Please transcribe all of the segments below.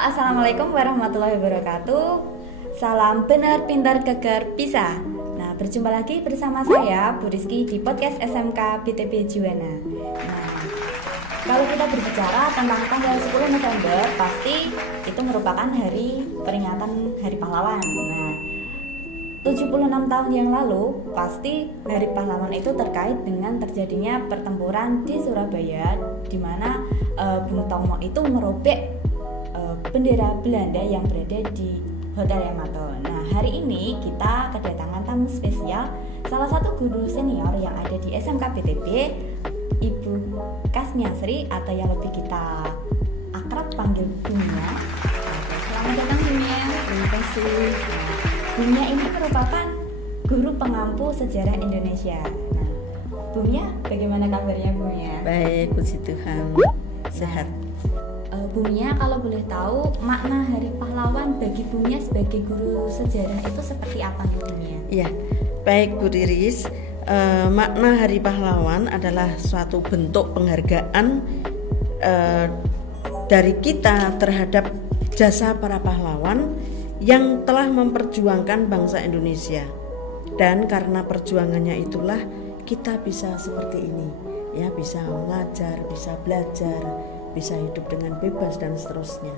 Assalamualaikum warahmatullahi wabarakatuh. Salam benar, pintar, geger, bisa. Nah, berjumpa lagi bersama saya, Bu Rizky, di podcast SMK BTB Juwana. Nah, kalau kita berbicara tentang tanggal 10 November, pasti itu merupakan hari peringatan Hari Pahlawan. Nah, 76 tahun yang lalu, pasti Hari Pahlawan itu terkait dengan terjadinya pertempuran di Surabaya, di mana Bung Tomo itu merobek bendera Belanda yang berada di Hotel Yamato. Nah, hari ini kita kedatangan tamu spesial, salah satu guru senior yang ada di SMK BTB, Ibu Kasmiasri, atau yang lebih kita akrab panggil Bumia. Selamat datang Bumia. Terima kasih. Bumia ini merupakan guru pengampu sejarah Indonesia. Nah, Bumia, bagaimana kabarnya Bumia? Baik, puji Tuhan. Sehat. Bumia, kalau boleh tahu makna Hari Pahlawan bagi Bumia sebagai guru sejarah itu seperti apa nih Bumia? Ya, baik Bu Riris. Makna Hari Pahlawan adalah suatu bentuk penghargaan dari kita terhadap jasa para pahlawan yang telah memperjuangkan bangsa Indonesia. Dan karena perjuangannya itulah kita bisa seperti ini, ya, bisa mengajar, bisa belajar, bisa hidup dengan bebas dan seterusnya,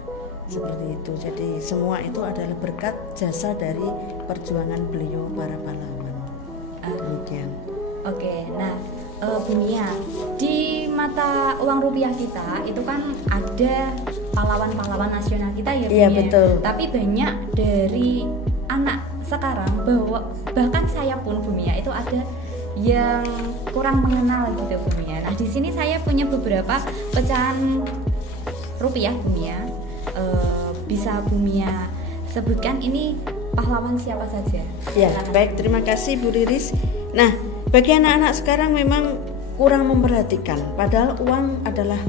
seperti itu. Jadi semua itu adalah berkat jasa dari perjuangan beliau para pahlawan. Demikian. Oke, nah Bumia, di mata uang rupiah kita itu kan ada pahlawan-pahlawan nasional kita ya Bumia. Iya, betul. Tapi banyak dari anak sekarang, bahkan saya pun Bumia itu ada yang kurang mengenal gitu Bumia. Nah, di sini saya punya beberapa pecahan rupiah Bumia. Bisa Bumia sebutkan ini pahlawan siapa saja? Ya, baik, terima kasih Bu Riris. Nah, bagi anak-anak sekarang memang kurang memperhatikan, padahal uang adalah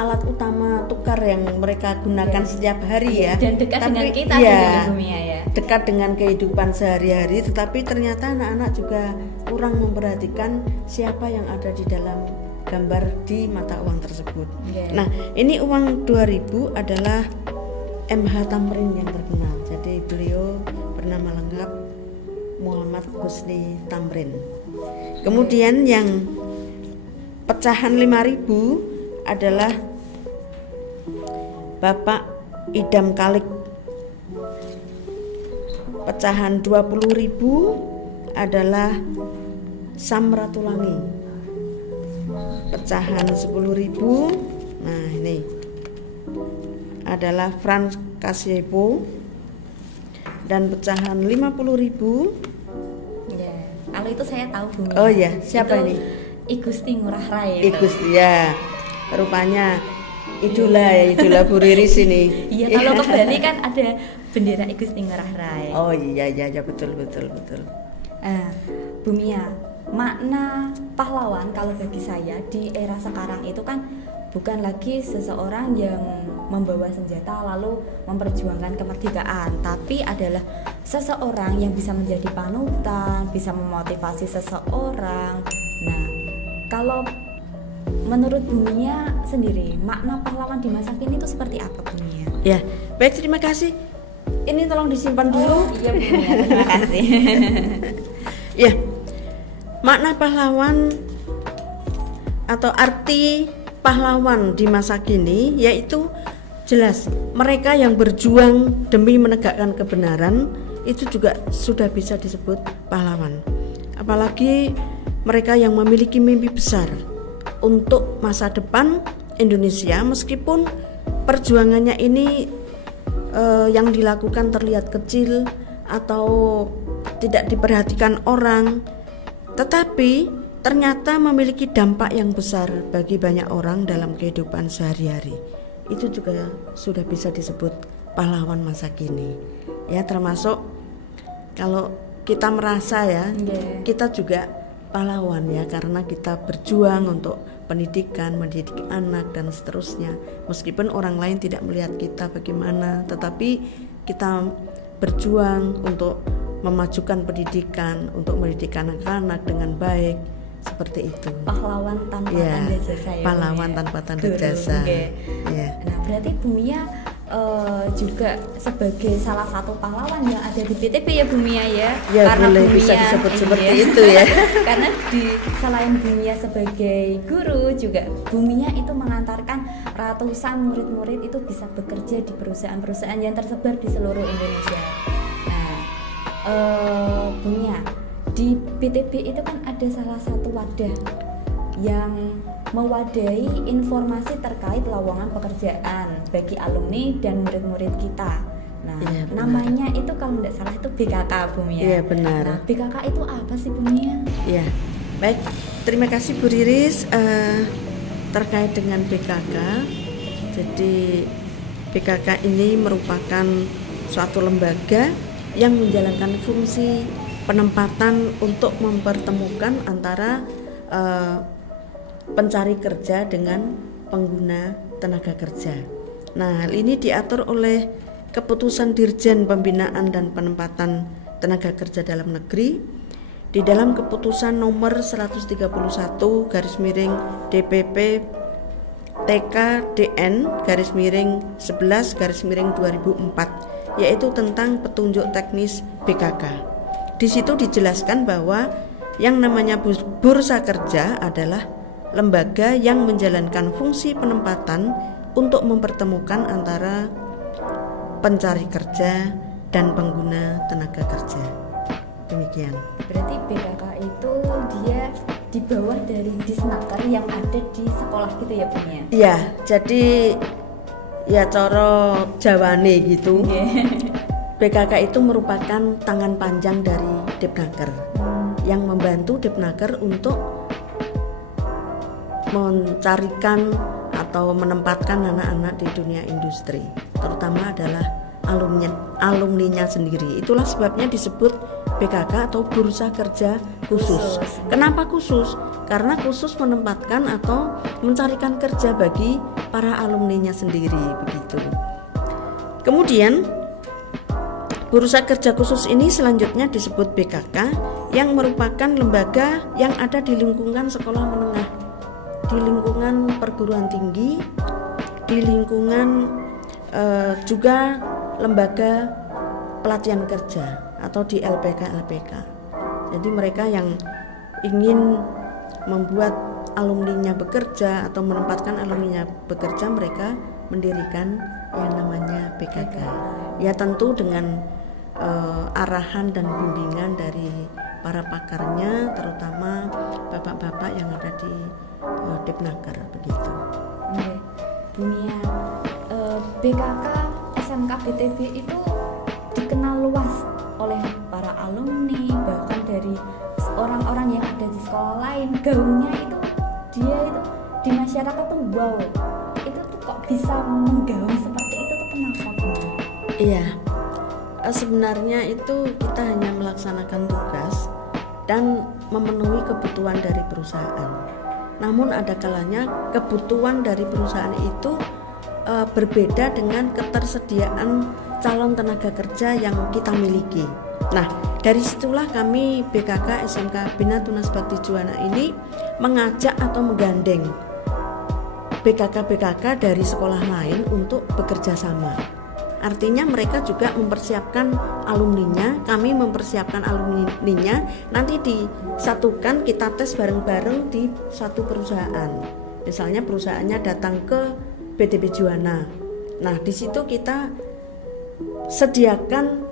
alat utama tukar yang mereka gunakan setiap hari ya. Dan dekat dengan kita ya, Bumia ya. Dekat dengan kehidupan sehari-hari, tetapi ternyata anak-anak juga kurang memperhatikan siapa yang ada di dalam gambar di mata uang tersebut. Nah, ini uang 2000 adalah MH Tamrin yang terkenal. Jadi beliau bernama lengkap Muhammad Husni Tamrin. Kemudian yang pecahan 5000 adalah Bapak Idam Kalik. Pecahan 20.000 adalah Samratulangi. Pecahan 10.000, nah ini adalah Frans Kasiepo. Dan pecahan 50.000. Ya, kalau itu saya tahu Bumia. Oh ya, siapa itu ini? I Gusti Ngurah Rai. I Gusti, ya. Rupanya idola Bu Riris ini. Iya, kalau ke Bali kan ada bendera I Gusti Ngurah Rai. Oh iya betul. Bumia, makna pahlawan kalau bagi saya di era sekarang itu kan bukan lagi seseorang yang membawa senjata lalu memperjuangkan kemerdekaan, tapi adalah seseorang yang bisa menjadi panutan, bisa memotivasi seseorang. Nah, kalau menurut Bumia sendiri, makna pahlawan di masa kini itu seperti apa Bumia? Ya, baik, terima kasih. Ini tolong disimpan dulu. Iya Bumia, terima kasih. Ya, makna pahlawan atau arti pahlawan di masa kini yaitu jelas mereka yang berjuang demi menegakkan kebenaran, itu juga sudah bisa disebut pahlawan. Apalagi mereka yang memiliki mimpi besar untuk masa depan Indonesia, meskipun perjuangannya ini yang dilakukan terlihat kecil atau tidak diperhatikan orang, tetapi ternyata memiliki dampak yang besar bagi banyak orang dalam kehidupan sehari-hari. Itu juga sudah bisa disebut pahlawan masa kini. Ya, termasuk kalau kita merasa kita juga pahlawan ya, karena kita berjuang untuk pendidikan, mendidik anak dan seterusnya. Meskipun orang lain tidak melihat kita bagaimana, tetapi kita berjuang untuk memajukan pendidikan, untuk mendidik anak-anak dengan baik. Seperti itu. Pahlawan tanpa tanda jasa ya. Pahlawan tanpa tanda jasa. Ya. Nah, berarti Bumia juga sebagai salah satu pahlawan yang ada di BTP ya Bu Mia ya. Ya karena boleh Bu bisa Mia, disebut seperti iya. itu ya. Karena selain Bu Mia sebagai guru, juga Bu Mia itu mengantarkan ratusan murid-murid itu bisa bekerja di perusahaan-perusahaan yang tersebar di seluruh Indonesia. Nah, Bu Mia, di BTP itu kan ada salah satu wadah yang mewadahi informasi terkait lowongan pekerjaan bagi alumni dan murid-murid kita. Nah, iya, namanya itu kalau tidak salah itu BKK, Bu Mia. Iya, benar. Nah, BKK itu apa sih, Bu Mia? Ya, baik. Terima kasih Bu Riris terkait dengan BKK. Jadi BKK ini merupakan suatu lembaga yang menjalankan fungsi penempatan untuk mempertemukan antara pencari kerja dengan pengguna tenaga kerja. Nah, hal ini diatur oleh Keputusan Dirjen Pembinaan dan Penempatan Tenaga Kerja Dalam Negeri di dalam Keputusan Nomor 131 DPP TKDN /11 2004, yaitu tentang petunjuk teknis BKK. Di situ dijelaskan bahwa yang namanya bursa kerja adalah lembaga yang menjalankan fungsi penempatan untuk mempertemukan antara pencari kerja dan pengguna tenaga kerja. Demikian. Berarti BKK itu dia di bawah dari Disnaker yang ada di sekolah gitu ya, Bu Mia? Iya, jadi ya coro Jawane gitu. BKK itu merupakan tangan panjang dari Depnaker yang membantu Depnaker untuk mencarikan atau menempatkan anak-anak di dunia industri, terutama adalah alumninya sendiri. Itulah sebabnya disebut BKK atau Bursa Kerja Khusus. Kenapa khusus? Karena khusus menempatkan atau mencarikan kerja bagi para alumninya sendiri, begitu. Kemudian Bursa Kerja Khusus ini selanjutnya disebut BKK, yang merupakan lembaga yang ada di lingkungan sekolah menengah, di lingkungan perguruan tinggi, di lingkungan juga lembaga pelatihan kerja atau di LPK. Jadi mereka yang ingin membuat alumninya bekerja atau menempatkan alumninya bekerja, mereka mendirikan yang namanya BKK. Ya tentu dengan arahan dan bimbingan dari para pakarnya, terutama bapak-bapak yang ada di Depnaker, begitu. Bu Mia, BKK SMK BTB itu dikenal luas oleh para alumni, bahkan dari orang-orang yang ada di sekolah lain. Gaungnya itu dia itu di masyarakat tuh wow, itu tuh kok bisa menggaung seperti itu tuh kenapa, Bu? Iya, sebenarnya itu kita hanya melaksanakan tugas dan memenuhi kebutuhan dari perusahaan. Namun ada kalanya kebutuhan dari perusahaan itu berbeda dengan ketersediaan calon tenaga kerja yang kita miliki. Nah, dari situlah kami BKK SMK Bina Tunas Bakti Juwana ini mengajak atau menggandeng BKK-BKK dari sekolah lain untuk bekerja sama. Artinya mereka juga mempersiapkan alumninya, kami mempersiapkan alumninya, nanti disatukan, kita tes bareng-bareng di satu perusahaan. Misalnya perusahaannya datang ke BTP Juwana. Nah, di situ kita sediakan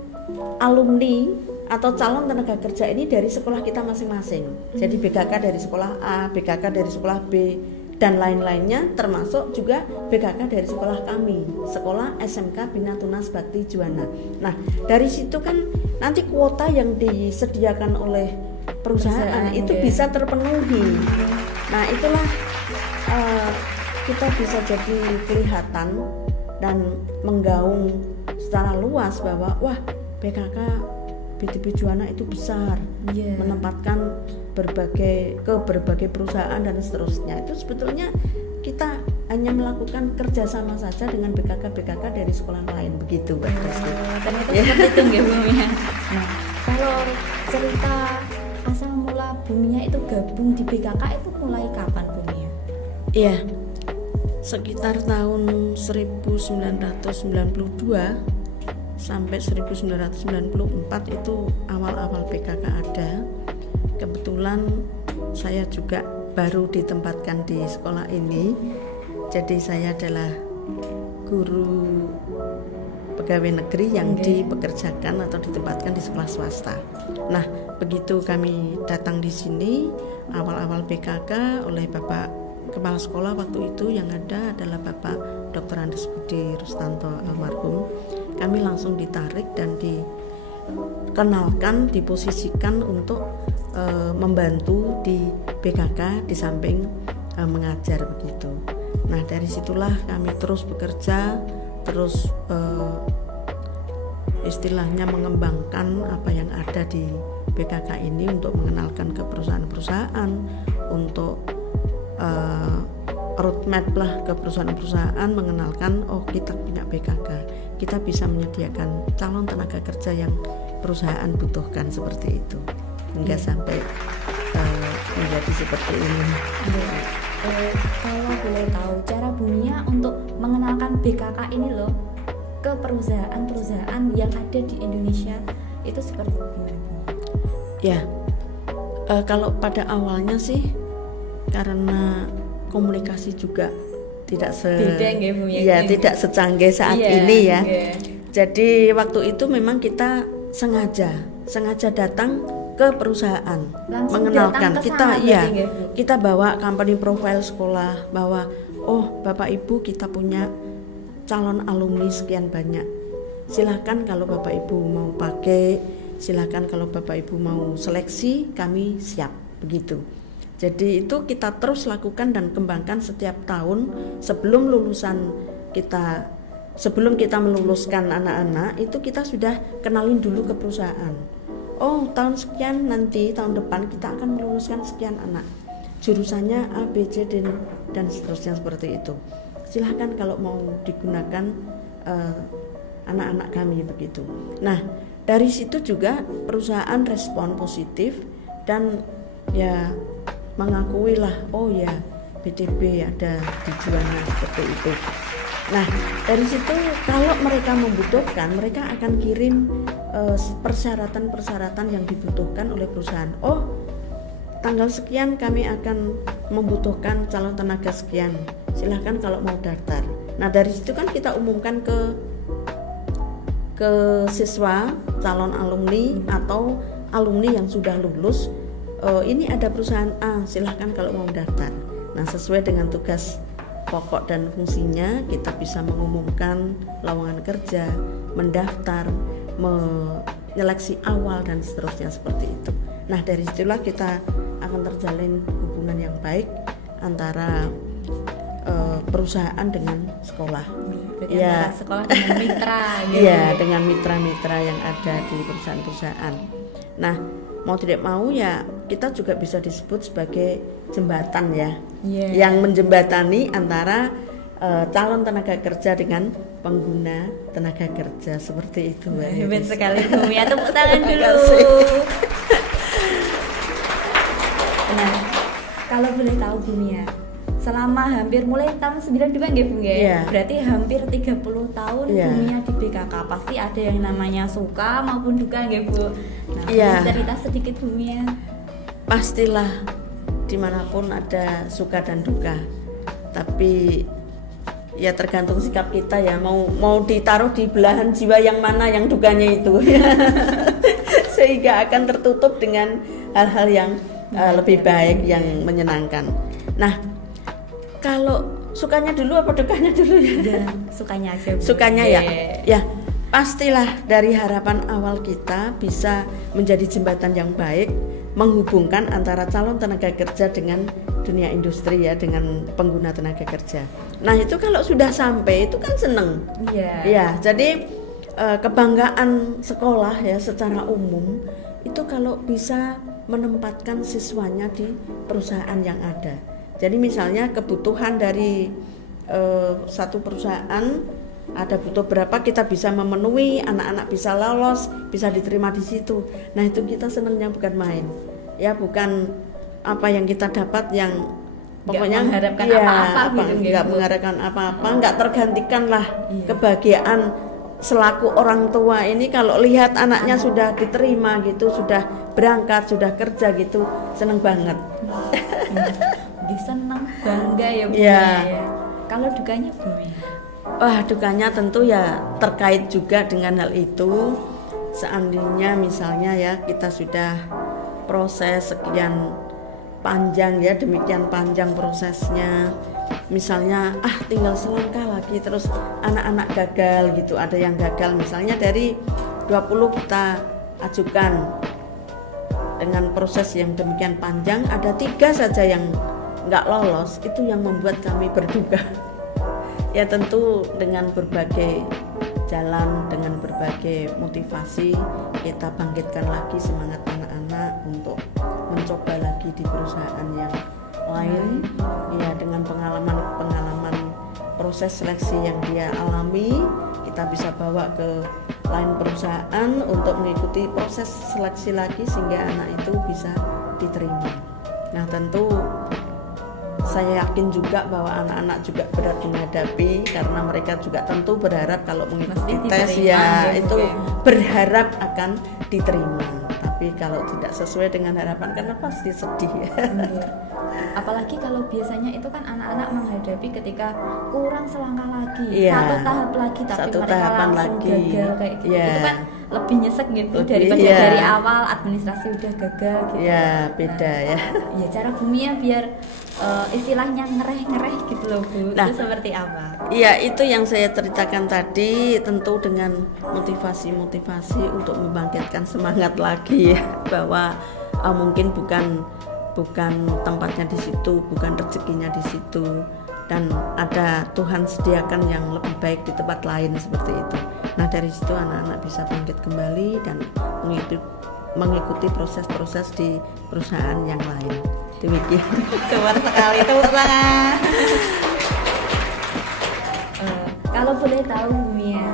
alumni atau calon tenaga kerja ini dari sekolah kita masing-masing. Jadi BKK dari sekolah A, BKK dari sekolah B, dan lain-lainnya, termasuk juga BKK dari sekolah kami, sekolah SMK Bina Tunas Bakti Juwana. Nah, dari situ kan nanti kuota yang disediakan oleh perusahaan itu bisa terpenuhi. Nah, itulah kita bisa jadi kelihatan dan menggaung secara luas bahwa wah, BKK BTP Juwana itu besar, menempatkan berbagai perusahaan dan seterusnya. Itu sebetulnya kita hanya melakukan kerjasama saja dengan BKK dari sekolah lain, begitu, Mbak Desti. Ternyata seperti itu nggak, Bu Mia? Nah, kalau cerita asal mula Bu Mia itu gabung di BKK itu mulai kapan, Bu Mia? Iya, sekitar tahun 1992 sampai 1994 itu awal-awal PKK ada. Kebetulan saya juga baru ditempatkan di sekolah ini, jadi saya adalah guru pegawai negeri yang dipekerjakan atau ditempatkan di sekolah swasta. Nah, begitu kami datang di sini awal-awal PKK oleh Bapak Kepala Sekolah waktu itu, yang ada adalah Bapak Dr. Andes Budi Rustanto almarhum. Kami langsung ditarik dan dikenalkan, diposisikan untuk membantu di PKK di samping mengajar begitu. Nah, dari situlah kami terus bekerja, terus istilahnya mengembangkan apa yang ada di PKK ini untuk mengenalkan ke perusahaan-perusahaan, untuk roadmap lah ke perusahaan-perusahaan, mengenalkan kita punya PKK, kita bisa menyediakan calon tenaga kerja yang perusahaan butuhkan, seperti itu hingga sampai menjadi seperti ini. Kalau boleh tahu cara Bumiya untuk mengenalkan BKK ini loh ke perusahaan-perusahaan yang ada di Indonesia itu seperti gimana? Ya, kalau pada awalnya sih karena komunikasi juga tidak tidak secanggih saat ini ya. Jadi waktu itu memang kita sengaja datang ke perusahaan, langsung mengenalkan kita bawa company profile sekolah, bahwa Bapak Ibu kita punya calon alumni sekian banyak, silahkan kalau Bapak Ibu mau pakai, silahkan kalau Bapak Ibu mau seleksi, kami siap, begitu. Jadi itu kita terus lakukan dan kembangkan setiap tahun sebelum kita meluluskan anak-anak itu kita sudah kenalin dulu ke perusahaan. Tahun sekian nanti tahun depan kita akan meluluskan sekian anak, jurusannya A, B, C, D dan seterusnya seperti itu. Silahkan kalau mau digunakan anak-anak kami, begitu. Nah, dari situ juga perusahaan respon positif dan ya mengakui lah, BTB ada di Juwana, seperti itu. Nah, dari situ kalau mereka membutuhkan, mereka akan kirim persyaratan-persyaratan yang dibutuhkan oleh perusahaan. Tanggal sekian kami akan membutuhkan calon tenaga sekian, silahkan kalau mau daftar. Nah, dari situ kan kita umumkan ke siswa, calon alumni atau alumni yang sudah lulus, ini ada perusahaan A, silahkan kalau mau daftar. Nah, sesuai dengan tugas pokok dan fungsinya kita bisa mengumumkan lowongan kerja, mendaftar, menyeleksi awal dan seterusnya, seperti itu. Nah, dari situlah kita akan terjalin hubungan yang baik antara perusahaan dengan sekolah. Antara sekolah dengan mitra gitu. Iya, dengan mitra-mitra yang ada di perusahaan-perusahaan. Nah, mau tidak mau ya kita juga bisa disebut sebagai jembatan ya, yang menjembatani antara calon tenaga kerja dengan pengguna tenaga kerja, seperti itu. Hebat sekali Bumiya, tepuk tangan dulu. Nah, kalau boleh tahu Bumiya, selama hampir mulai tahun 92 nggih Bu ya? Berarti hampir 30 tahun Bumiya di BKK, pasti ada yang namanya suka maupun duka nggih Bu. Nah, cerita sedikit Bumiya. Pastilah dimanapun ada suka dan duka, tapi ya tergantung sikap kita ya, mau ditaruh di belahan jiwa yang mana yang dukanya itu. Sehingga akan tertutup dengan hal-hal yang lebih baik, yang menyenangkan. Nah, kalau sukanya dulu apa dukanya dulu ya? Sukanya aja. Sukanya ya, pastilah dari harapan awal kita bisa menjadi jembatan yang baik, menghubungkan antara calon tenaga kerja dengan dunia industri ya, dengan pengguna tenaga kerja. Nah, itu kalau sudah sampai itu kan seneng. Ya, jadi kebanggaan sekolah ya secara umum itu kalau bisa menempatkan siswanya di perusahaan yang ada. Jadi misalnya kebutuhan dari satu perusahaan ada butuh berapa, kita bisa memenuhi, anak-anak bisa lolos, bisa diterima di situ. Nah, itu kita senangnya bukan main. Ya, bukan apa yang kita dapat yang pokoknya mengharapkan ya, apa-apa gitu, nggak mengharapkan apa-apa, nggak tergantikan lah kebahagiaan selaku orang tua ini kalau lihat anaknya sudah diterima gitu, sudah berangkat, sudah kerja gitu, seneng banget. Senang, bangga ya Bu. Ya. Kalau dukanya Bu? Wah, dukanya tentu ya terkait juga dengan hal itu. Seandainya misalnya ya kita sudah proses sekian panjang ya, demikian panjang prosesnya, misalnya tinggal selangkah lagi terus anak-anak gagal gitu, ada yang gagal misalnya dari 20 kita ajukan dengan proses yang demikian panjang, ada 3 saja yang nggak lolos, itu yang membuat kami berduka. Ya tentu dengan berbagai jalan, dengan berbagai motivasi kita bangkitkan lagi semangat anak-anak untuk mencoba lagi di perusahaan yang lain, ya dengan pengalaman proses seleksi yang dia alami kita bisa bawa ke lain perusahaan untuk mengikuti proses seleksi lagi sehingga anak itu bisa diterima. Nah tentu saya yakin juga bahwa anak-anak juga berat menghadapi, karena mereka juga tentu berharap kalau mengikuti tes ya itu berharap akan diterima. Tapi kalau tidak sesuai dengan harapan kan pasti sedih ya. Apalagi kalau biasanya itu kan anak-anak menghadapi ketika kurang selangkah lagi, satu tahap lagi tapi mereka langsung gagal kayak gitu. Itu kan lebih nyesek gitu daripada dari awal administrasi udah gagal gitu. Ya beda ya. Ya cara Bumia biar istilahnya ngereh gitu loh Bu. Nah, itu seperti apa? Iya, itu yang saya ceritakan tadi, tentu dengan motivasi untuk membangkitkan semangat lagi ya, bahwa mungkin bukan tempatnya di situ, bukan rezekinya di situ, dan ada Tuhan sediakan yang lebih baik di tempat lain seperti itu. Nah dari situ anak-anak bisa bangkit kembali dan mengikuti proses-proses di perusahaan yang lain. Demikian. Keren sekali tepuk tangan. Kalau boleh tahu Bumia,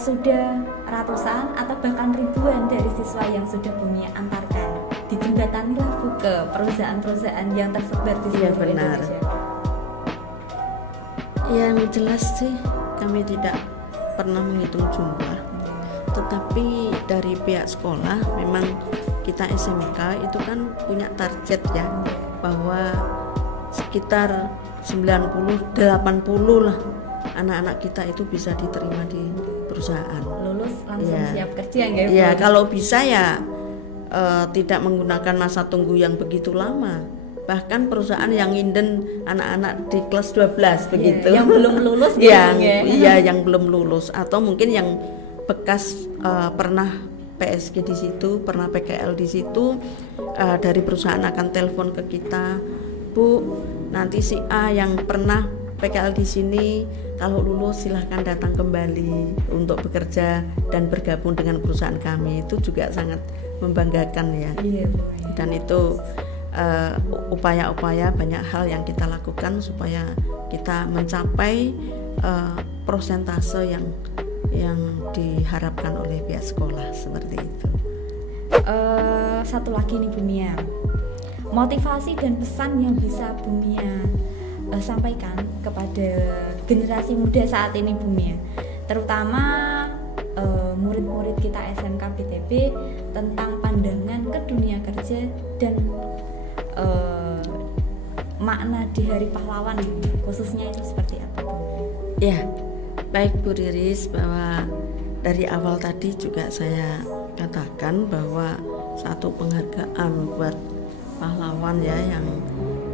sudah ratusan atau bahkan ribuan dari siswa yang sudah Bumia antarkan dijembatani lah Bu ke perusahaan-perusahaan yang tersebar di seluruh Indonesia. Yang jelas sih kami tidak pernah menghitung jumlah, tetapi dari pihak sekolah memang kita SMK itu kan punya target ya, bahwa sekitar 90-80 lah anak-anak kita itu bisa diterima di perusahaan. Lulus langsung siap kerja nggak Bu? Ya kalau bisa ya tidak menggunakan masa tunggu yang begitu lama. Bahkan perusahaan yang nginden anak-anak di kelas 12 begitu. Yang belum lulus yang belum lulus, atau mungkin yang bekas pernah PSG di situ, pernah PKL di situ, dari perusahaan akan telepon ke kita, Bu, nanti si A yang pernah PKL di sini kalau lulus silahkan datang kembali untuk bekerja dan bergabung dengan perusahaan kami. Itu juga sangat membanggakan ya. Dan itu upaya-upaya banyak hal yang kita lakukan supaya kita mencapai persentase yang diharapkan oleh pihak sekolah seperti itu. Satu lagi nih Bumia, motivasi dan pesan yang bisa Bumia sampaikan kepada generasi muda saat ini Bumia, terutama murid-murid kita SMK BTB tentang pandangan ke dunia kerja dan makna di Hari Pahlawan khususnya itu seperti apa Bu? Ya, baik Bu Riris, bahwa dari awal tadi juga saya katakan bahwa satu penghargaan buat pahlawan ya, yang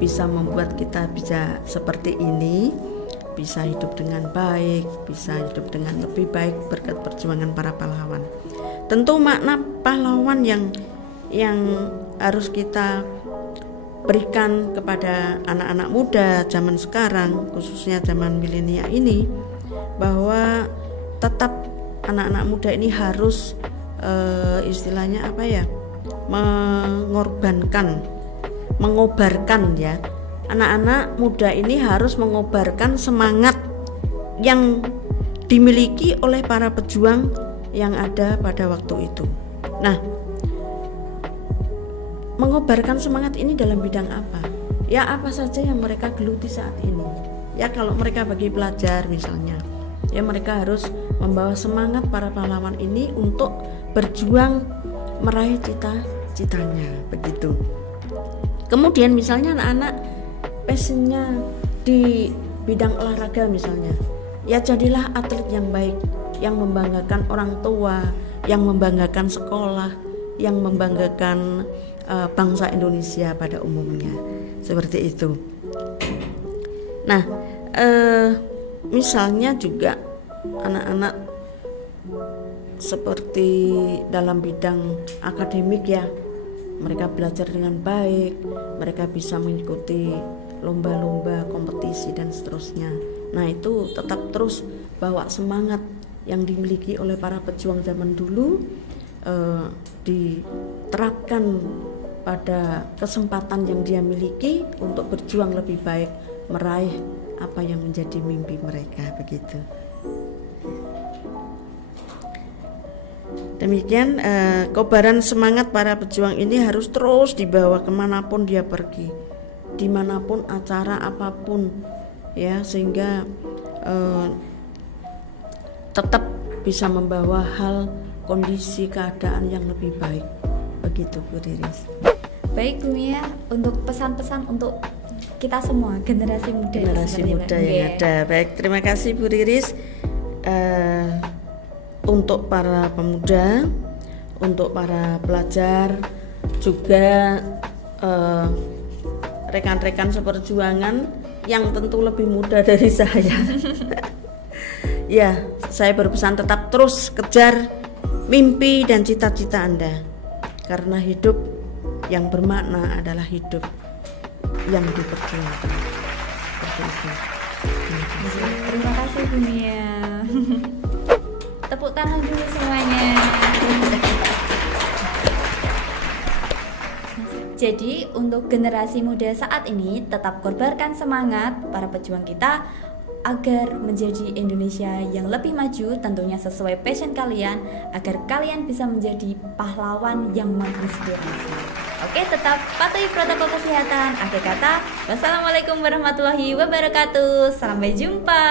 bisa membuat kita bisa seperti ini, bisa hidup dengan baik, bisa hidup dengan lebih baik berkat perjuangan para pahlawan. Tentu makna pahlawan yang harus kita berikan kepada anak-anak muda zaman sekarang, khususnya zaman milenial ini, bahwa tetap anak-anak muda ini harus istilahnya apa ya, mengobarkan ya, anak-anak muda ini harus mengobarkan semangat yang dimiliki oleh para pejuang yang ada pada waktu itu. Nah, mengobarkan semangat ini dalam bidang apa? ya apa saja yang mereka geluti saat ini. Ya kalau mereka bagi pelajar misalnya, ya mereka harus membawa semangat para pahlawan ini untuk berjuang meraih cita-citanya begitu. Kemudian misalnya anak-anak passionnya di bidang olahraga misalnya, ya jadilah atlet yang baik, yang membanggakan orang tua, yang membanggakan sekolah, yang membanggakan bangsa Indonesia pada umumnya, seperti itu. Nah, misalnya juga anak-anak seperti dalam bidang akademik ya, mereka belajar dengan baik, mereka bisa mengikuti lomba-lomba, kompetisi dan seterusnya. Nah itu tetap terus bawa semangat yang dimiliki oleh para pejuang zaman dulu, diterapkan pada kesempatan yang dia miliki untuk berjuang lebih baik, meraih apa yang menjadi mimpi mereka begitu. Demikian kobaran semangat para pejuang ini harus terus dibawa kemanapun dia pergi, dimanapun acara apapun ya, sehingga tetap bisa membawa hal kondisi keadaan yang lebih baik begitu Bu Riris. Baik Bu Mia, untuk pesan-pesan untuk kita semua generasi muda yang ada. Baik, terima kasih Bu Riris. Untuk para pemuda, untuk para pelajar, juga rekan-rekan seperjuangan yang tentu lebih muda dari saya. Ya, saya berpesan tetap terus kejar mimpi dan cita-cita Anda, karena hidup yang bermakna adalah hidup yang diperjuangkan. Terima kasih Bu Mia. Tepuk tangan dulu semuanya. Jadi untuk generasi muda saat ini tetap kobarkan semangat para pejuang kita agar menjadi Indonesia yang lebih maju, tentunya sesuai passion kalian, agar kalian bisa menjadi pahlawan yang menginspirasi. Oke, tetap patuhi protokol kesehatan. Akhir kata, wassalamualaikum warahmatullahi wabarakatuh. Sampai jumpa.